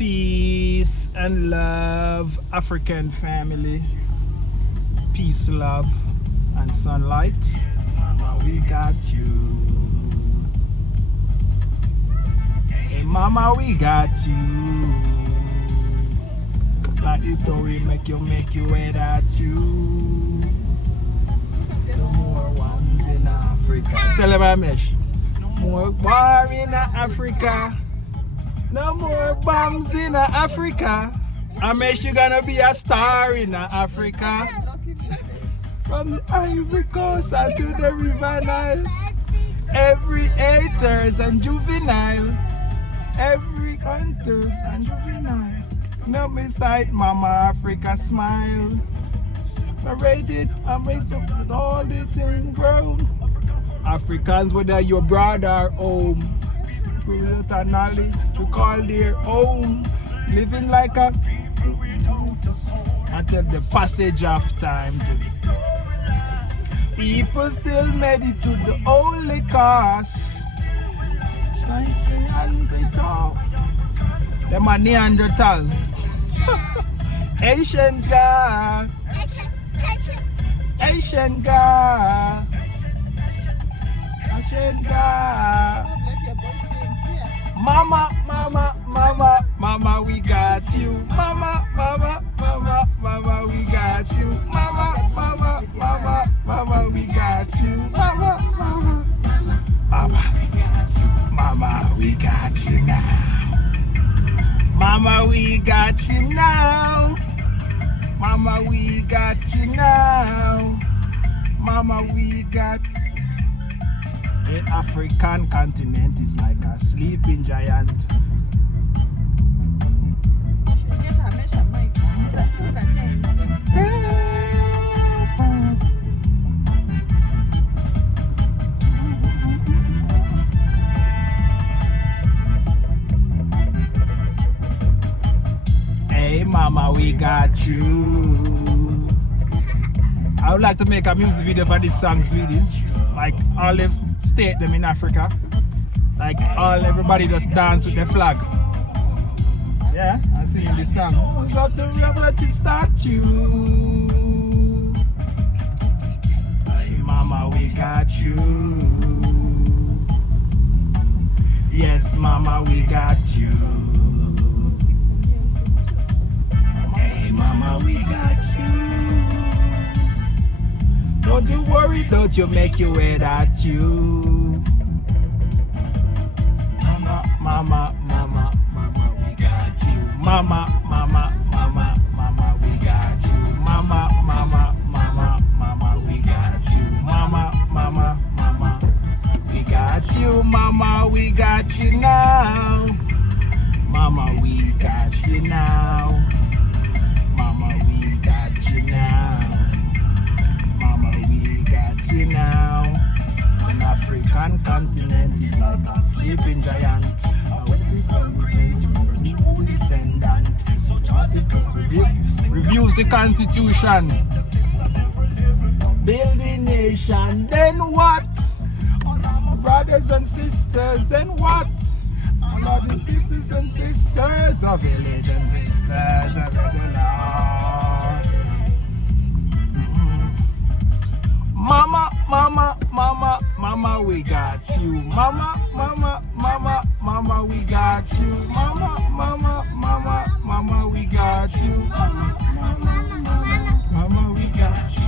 Peace and love, African family. Peace, love, and sunlight. Mama, we got you. Hey, Mama, we got you. Like the story make you wear that too. No more ones in Africa. Tell them I mesh. No more war in Africa. No more bombs in Africa. I mesh you gonna be a star in Africa. From the Ivory Coast and to the River Nile. Every haters and juvenile. Every hunters and juvenile. No me sight, Mama Africa smile. Paraded, I make so all the thing grown. Africans, whether your brother or home, through the knowledge to call their own, living like a until the passage of time. People still made it to the only cause. Them are Neanderthal. Asian guy. Asian guy. Asian guy. Mama, mama, mama, mama, we got you. Mama, mama, mama, mama, we got you. Mama, mama, mama, mama, we got you. Mama, mama, mama, mama, we got you now. Mama, we got you now. Mama, we got you now. Mama, we got the African continent is like a sleeping giant. Hey, Mama, we got you. I would like to make a music video for this song, sweetie. Like all the state them in Africa. Like everybody just dance with the flag. Yeah, I'm singing this song. Who's up to let it start you? Hey, Mama, we got you. Yes, Mama, we got you. Hey, Mama, we got you. Don't you worry, don't you make you wear that you. Mama, mama, mama, mama, we got you. Mama, mama, mama, mama, we got you. Mama, mama, mama, mama, we got you. Mama, mama, mama, we got you. Mama, we got you now. Mama, we got you now. Mama, we got you now. Now, an African continent is like a sleeping giant. Descendant. Reviews the Constitution. Build a nation. Then what? Brothers and sisters. Then what? Brothers, sisters and sisters. The village and sisters of the Lord. Mama, mama, mama, mama, we got you. Mama, mama, mama, mama, we got you. Mama, mama, mama, mama, we got you. Mama, mama, mama, mama, we got you.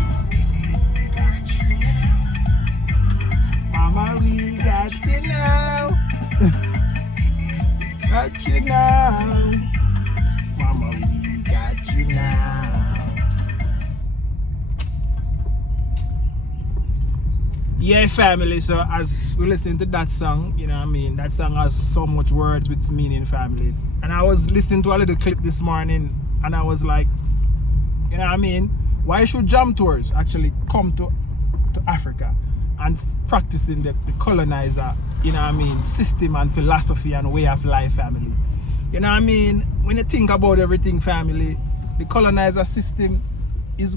Mama, we got you now. Got you now. Mama, we got you now. Yeah, family, so as we listen to that song, you know what I mean, that song has so much words with meaning, family. And I was listening to a little clip this morning and I was like, you know what I mean, why should jam tours actually come to Africa and practicing the colonizer, you know what I mean, system and philosophy and way of life, family. You know what I mean, when you think about everything, family, the colonizer system is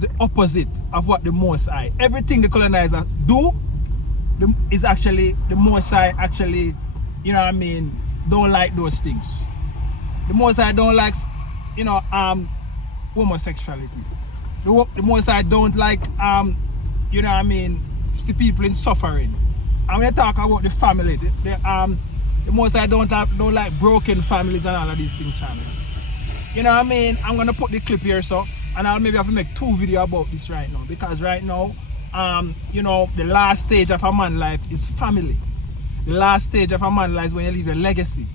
the opposite of what the Most High. Everything the colonizer do is actually the Most High actually, you know what I mean, don't like those things. The Most High don't like, homosexuality. The Most High don't like, see people in suffering. And when you talk about the family, the Most High don't like broken families and all of these things, family. You know what I mean? I'm gonna put the clip here, so, and I'll maybe have to make 2 videos about this right now, because right now, the last stage of a man's life is family. The last stage of a man's life is when you leave a legacy.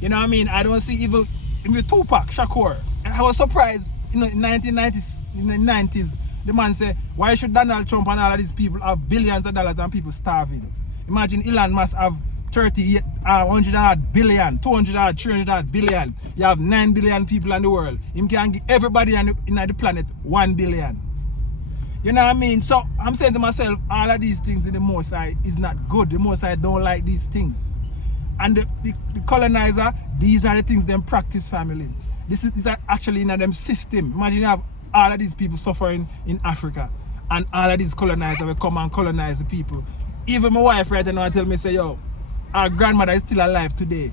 You know what I mean? I don't see even Tupac Shakur. I was surprised, in the 1990s, the man said, why should Donald Trump and all of these people have billions of dollars and people starving? Imagine Elon Musk have 100 billion, 200, 300 billion. You have 9 billion people in the world. Him can give everybody in the planet 1 billion. You know what I mean? So I'm saying to myself, all of these things in the Most High is not good. The Most High don't like these things. And the colonizer, these are the things them practice, family. This is actually in them system. Imagine you have all of these people suffering in Africa, and all of these colonizers will come and colonize the people. Even my wife right now tell me, say, yo, our grandmother is still alive today.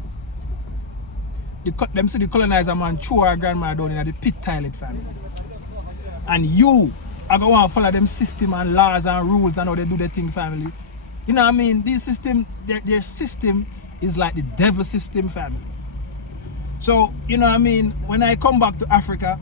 Them see the colonizer man threw our grandmother down in the pit toilet, family. And you are going to follow them system and laws and rules and how they do their thing, family. You know what I mean? This system, their system is like the devil system, family. So, you know what I mean? When I come back to Africa,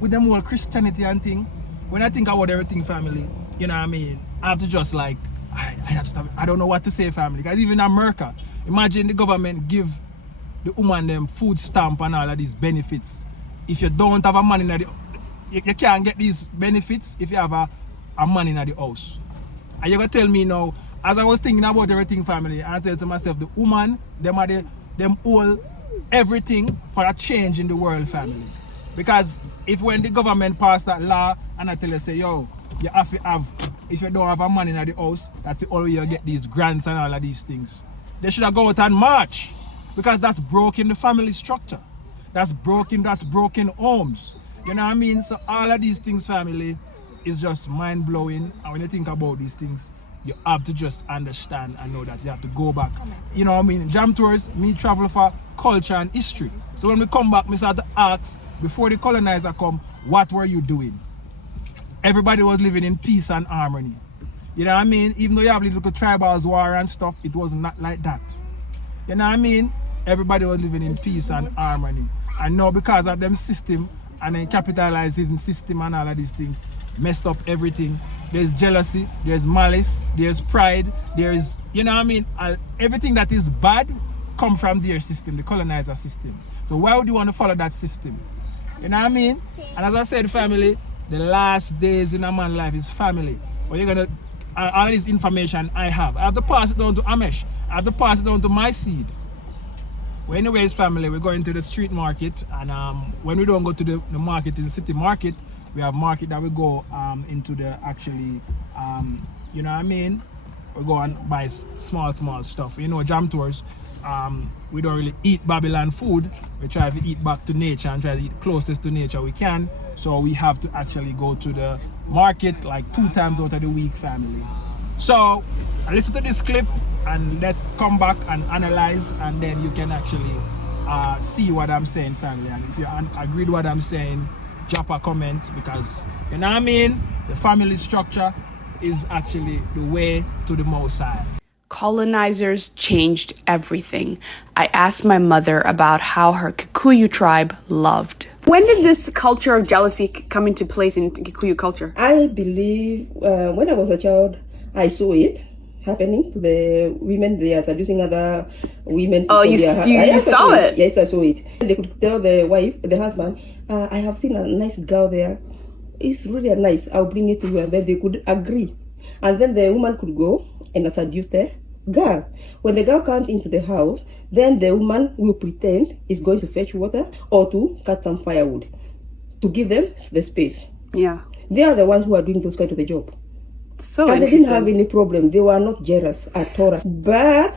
with them whole Christianity and thing, when I think about everything, family, you know what I mean? I have to just like, I don't know what to say, family. Because even in America, imagine the government give the woman them food stamp and all of these benefits. If you don't have a man in the, you can't get these benefits if you have a man in the house. And you're gonna tell me now, as I was thinking about everything, family, and I tell to myself, the woman, them all everything for a change in the world, family. Because if when the government passed that law and I tell you, say, yo, you have to have, if you don't have a man in the house, that's the only way you get these grants and all of these things. They should have gone out and march, because that's broken the family structure. That's broken homes. You know what I mean? So all of these things, family, is just mind-blowing. And when you think about these things, you have to just understand and know that you have to go back. You know what I mean? Jam tours, me travel for culture and history. So when we come back, we start to ask, before the colonizer come, what were you doing? Everybody was living in peace and harmony. You know what I mean? Even though you have little tribals war and stuff, it was not like that. You know what I mean? Everybody was living in peace and harmony. And now because of them system and then capitalizing system and all of these things, messed up everything. There's jealousy, there's malice, there's pride, there's, you know what I mean? Everything that is bad come from their system, the colonizer system. So why would you want to follow that system? You know what I mean? And as I said, family, the last days in a man's life is family. But you're gonna, all this information I have to pass it on to Amesh. I have to pass it on to my seed. Well, anyways, family, we're going to the street market, and when we don't go to the market in the city market, we have market that we go into the actually, you know what I mean? We go and buy small stuff. You know, jam tours, we don't really eat Babylon food. We try to eat back to nature and try to eat closest to nature we can. So we have to actually go to the market like 2 times out of the week, family. So listen to this clip and let's come back and analyze, and then you can actually see what I'm saying, family. And if you agree with what I'm saying, drop a comment, because you know what I mean, the family structure is actually the way to the Most High. Colonizers changed everything. I asked my mother about how her Kikuyu tribe loved. When did this culture of jealousy come into place in Kikuyu culture? I believe when I was a child, I saw it happening to the women. They are seducing other women. Oh, you saw it? Yes, I saw it. They could tell the wife, the husband, I have seen a nice girl there. It's really nice. I'll bring it to you. And then they could agree. And then the woman could go and seduce the girl. When the girl comes into the house, then the woman will pretend is going to fetch water or to cut some firewood to give them the space. Yeah. They are the ones who are doing those kind of the job. So and they didn't have any problem. They were not jealous at all. But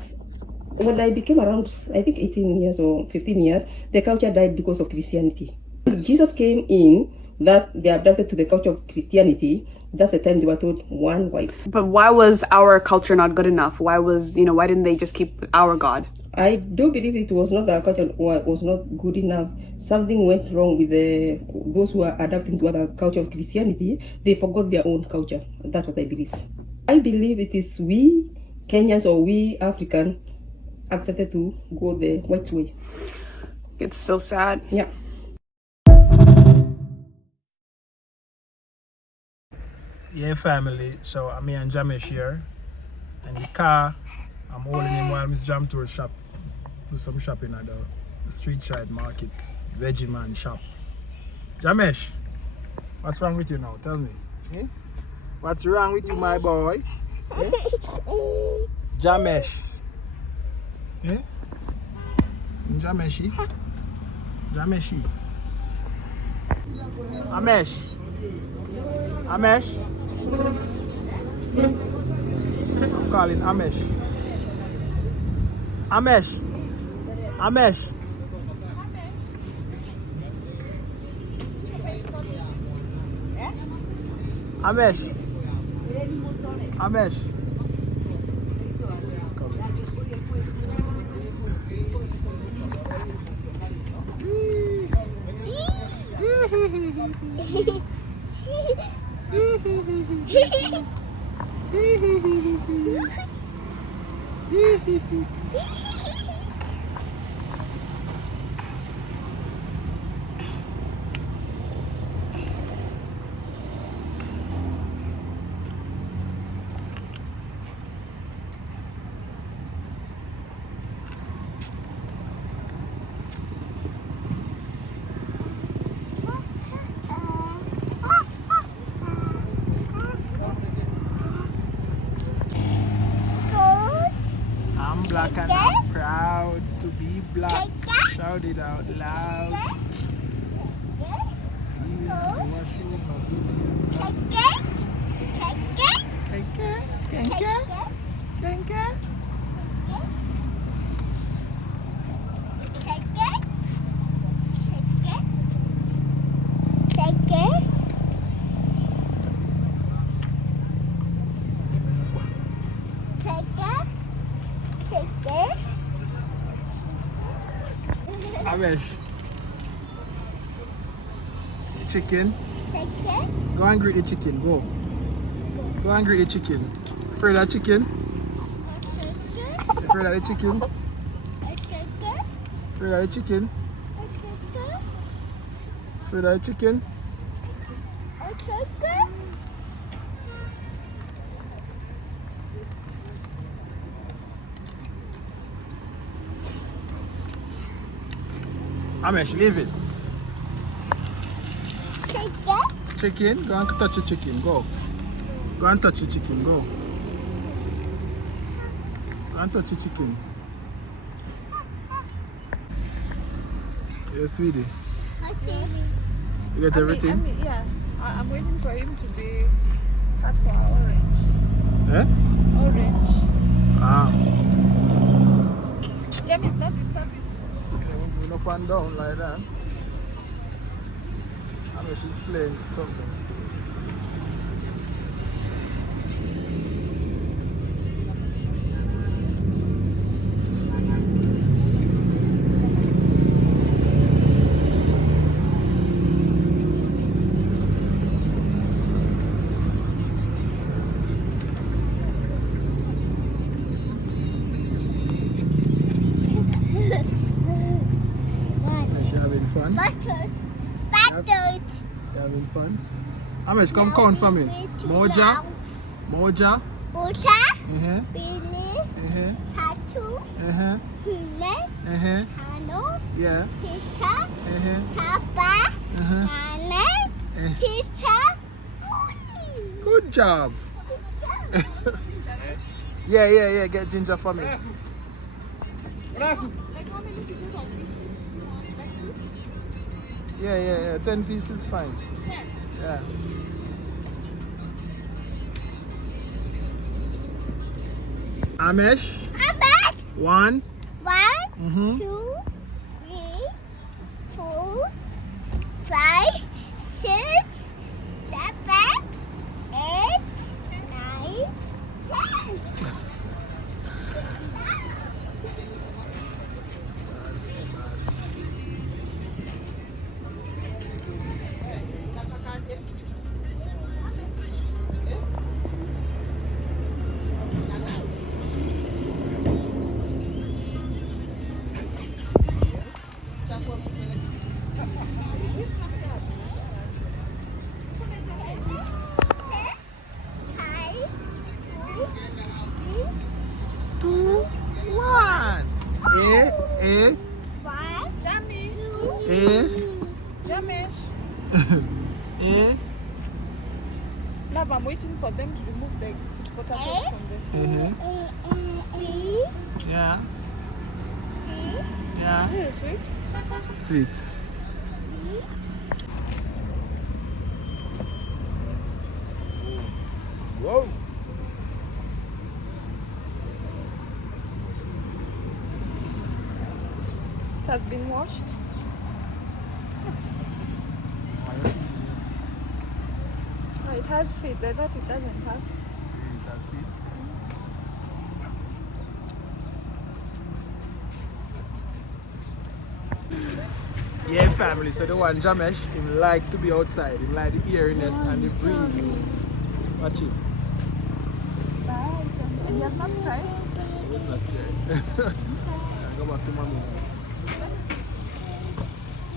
when I became around, I think 18 years or 15 years, the culture died because of Christianity. Jesus came in, that they adapted to the culture of Christianity. That's the time they were told one wife. But why was our culture not good enough? Why didn't they just keep our God? I do believe it was not that culture was not good enough. Something went wrong with those who are adapting to other culture of Christianity. They forgot their own culture. That's what I believe. I believe it is we Kenyans or we African accepted to go the white way. It's so sad. Yeah. Yeah, family. So I'm here and Jamesh here. And the car, I'm holding him while Miss Jam to shop. Do some shopping at the street side market. Veggie man shop. Jamesh, what's wrong with you now? Tell me. Eh? What's wrong with you, my boy? Eh? Jamesh. Eh? Jameshi? Jameshi. Amesh. Amesh. I'm calling Amesh. Amesh. Amesh. Amesh. Amesh. It's coming. I'm black and I'm proud to be black. Shout it out loud. Amesh. Chicken. Go and greet the chicken. Go. Go and greet the chicken. Afraid of chicken? Afraid of the chicken? Afraid of the chicken? Afraid of the chicken? Amesh, leave it. Chicken? Go and touch the chicken. Go. Go and touch the chicken. Go. Go and touch the chicken. Yes, sweetie. You get everything? Yeah. I'm waiting for him to be cut for orange. Eh? Orange. Ah. Jam is not disturbing. Going up and down like that. I know she's playing something. Fun? You having fun? Amesh, come count for me. Moja. Moja. Billy, Tatu, Yeah. Tita, Papa, Nana, Tita. Good job. Yeah. Get ginger for me. Like how many pieces of fish? Like six? Yeah. 10 pieces fine. Yeah. Amesh. 1. 1, 2, 3, 4, 5, 6, 7, 8, 9, 10. One, Jamie. Jamesh. Love, I'm waiting for them to remove the sweet potatoes from the. B, Yeah. C, Yeah. Hey, sweet. Sweet. Whoa. It has been washed. Oh, it has seeds. I thought it doesn't have. That's it. Yeah, family. So the one Jamesh, him like to be outside. Him like the airiness and the breeze. Watch it. Bye, Jamie. And he has not tried. It's not there. Go back to mommy.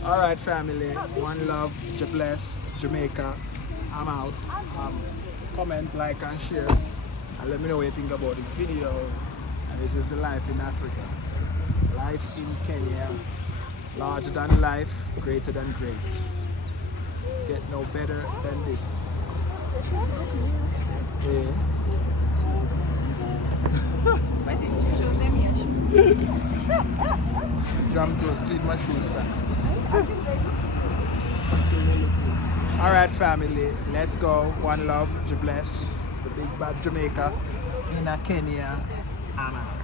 Alright, family. One love. Bless. Jamaica. I'm out. Comment, like, and share. And let me know what you think about this video. And this is the life in Africa. Life in Kenya. Larger than life, greater than great. Let's get no better than this. Yeah. Why didn't you show them your shoes? It's jam toast, leave my shoes back. Alright, family, let's go. One love, bless. The big bad Jamaica in Kenya. I'm out.